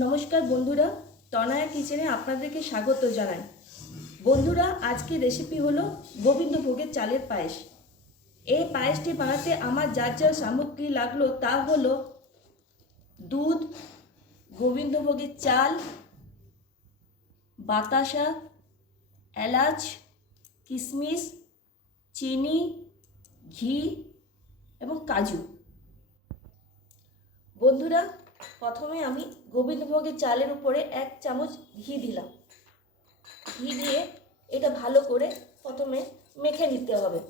নমস্কার বন্ধুরা, তনয়া কিচেনে আপনাদেরকে স্বাগত জানাই। বন্ধুরা, আজকে রেসিপি হলো গোবিন্দভোগের চালের পায়েস। এই পায়েসটি বানাতে আমার যা যা সামগ্রী লাগলো তা হলো দুধ, গোবিন্দভোগের চাল, বাতাসা, এলাচ, কিশমিশ, চিনি, ঘি এবং কাজু। বন্ধুরা, প্রথমে আমি গোবিন্দভোগের চালের উপরে 1 চামচ ঘি দিলাম। ঘি দিয়ে এটা ভালো করে প্রথমে মেখে নিতে হবে।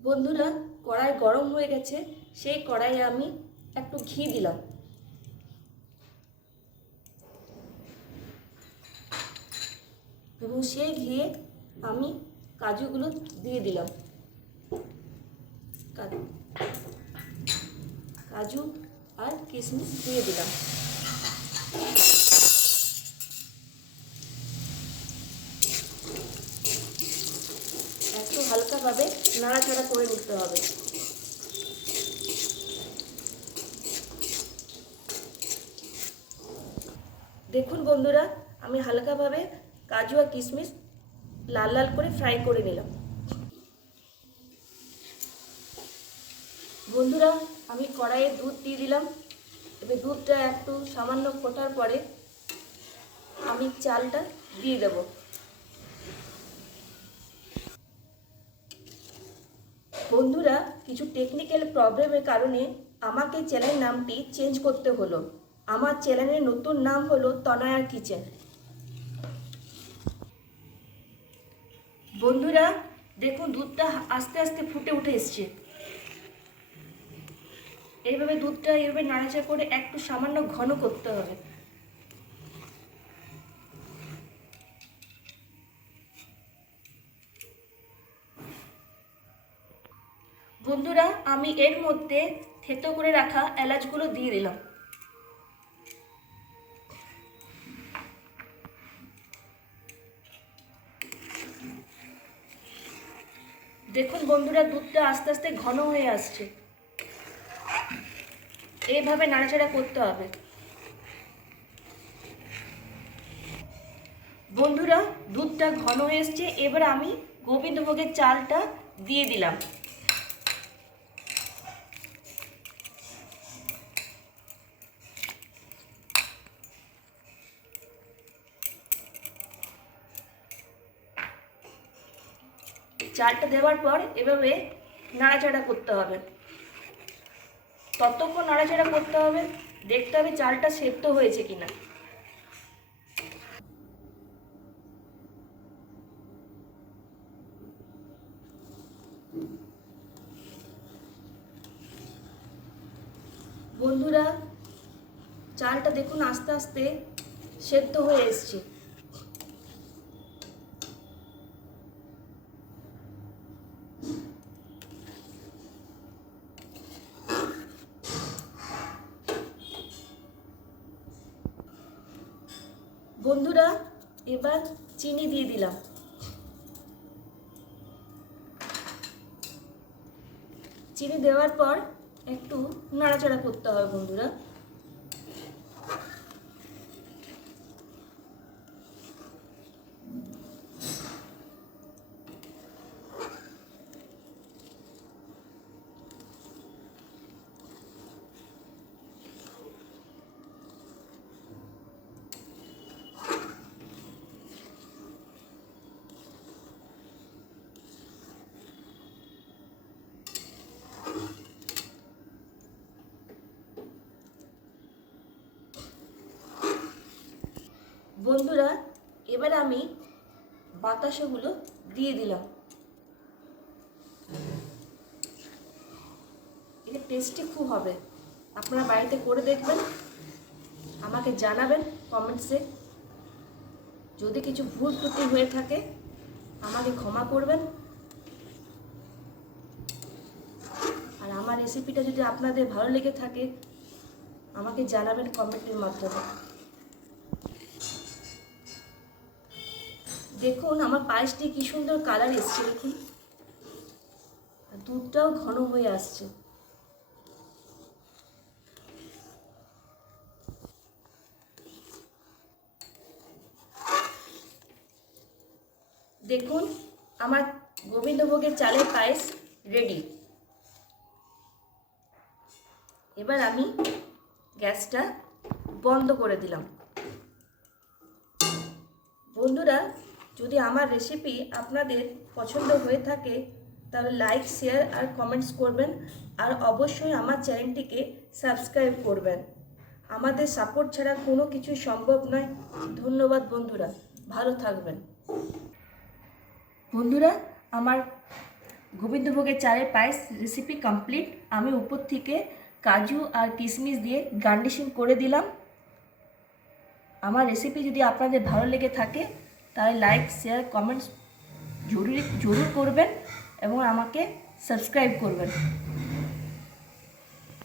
বন্ধুরা, কড়াই গরম হয়ে গেছে, সেই কড়াইয়ে আমি একটু ঘি দিলাম এবং সেই ঘিয়ে আমি কাজুগুলো দিয়ে দিলাম। কাজু আর কিশমিশ দিয়ে দিলাম। একটু হালকাভাবে নাড়াচাড়া করে নিতে হবে। দেখুন বন্ধুরা, আমি হালকাভাবে কাজু আর কিশমিশ লাল লাল করে ফ্রাই করে নিলাম। বন্ধুরা, আমি কড়াইয়ে দুধ দিয়ে দিলাম। এবার দুধটা একটু সামান্য ফোটার পরে আমি চালটা দিয়ে দেব। বন্ধুরা, কিছু টেকনিক্যাল প্রবলেমের কারণে আমাকে চ্যানেল নামটি চেঞ্জ করতে হলো। আমার চ্যানেলের নতুন নাম হলো তনয়ার কিচেন। বন্ধুরা, দেখুন দুধটা আস্তে আস্তে ফুটে উঠে এসছে। এইভাবে দুধটা এইভাবে নাড়াচাড়া করে একটু সামান্য ঘন করতে হবে। বন্ধুরা, আমি এর মধ্যে থেতো করে রাখা এলাচগুলো দিয়ে দিলাম। দেখুন বন্ধুরা, দুধটা আস্তে আস্তে ঘন হয়ে আসছে। এইভাবে নাড়াচাড়া করতে হবে। বন্ধুরা, দুধটা ঘন হয়ে এসছে। এবার আমি গোবিন্দভোগের চালটা দিয়ে দিলাম। চালটা দেওয়ার পর এভাবে নাড়াচাড়া করতে হবে। ততক্ষণ নাড়াচাড়া করতে হবে, দেখতে হবে চালটা সেদ্ধ হয়েছে কিনা। বন্ধুরা, চালটা দেখুন আস্তে আস্তে সেদ্ধ হয়ে এসছে। বন্ধুরা, এবার চিনি দিয়ে দিলাম। চিনি দেওয়ার পর একটু নাড়াচাড়া করতে হবে। বন্ধুরা, বন্ধুরা, এবার আমি বাতাসাগুলো দিয়ে দিলাম। এটা টেস্টি খুব হবে। আপনারা বাড়িতে করে দেখবেন, আমাকে জানাবেন কমেন্টসে। যদি কিছু ভুল ত্রুটি হয়ে থাকে আমাকে ক্ষমা করবেন। আর আমার রেসিপিটা যদি আপনাদের ভালো লেগে থাকে আমাকে জানাবেন কমেন্টের মাধ্যমে। দেখুন আমার পায়েসটি কি সুন্দর কালার এসছে। দেখুন, আর দুধটাও ঘন হয়ে আসছে। দেখুন আমার গোবিন্দভোগের চালের পায়েস রেডি। এবার আমি গ্যাসটা বন্ধ করে দিলাম। বন্ধুরা, যদি আমার রেসিপি আপনাদের পছন্দ হয়ে থাকে তাহলে লাইক, শেয়ার আর কমেন্টস করবেন, আর অবশ্যই আমার চ্যানেলটিকে সাবস্ক্রাইব করবেন। আমাদের সাপোর্ট ছাড়া কোনো কিছু সম্ভব নয়। ধন্যবাদ বন্ধুরা, ভালো থাকবেন। বন্ধুরা, আমার গোবিন্দভোগের চালের পায়েস রেসিপি কমপ্লিট। আমি উপর থেকে কাজু আর কিশমিশ দিয়ে গার্নিশিং করে দিলাম। আমার রেসিপি যদি আপনাদের ভালো লেগে থাকে তাহলে লাইক, শেয়ার, কমেন্টস জরুর করবেন এবং আমাকে সাবস্ক্রাইব করবেন।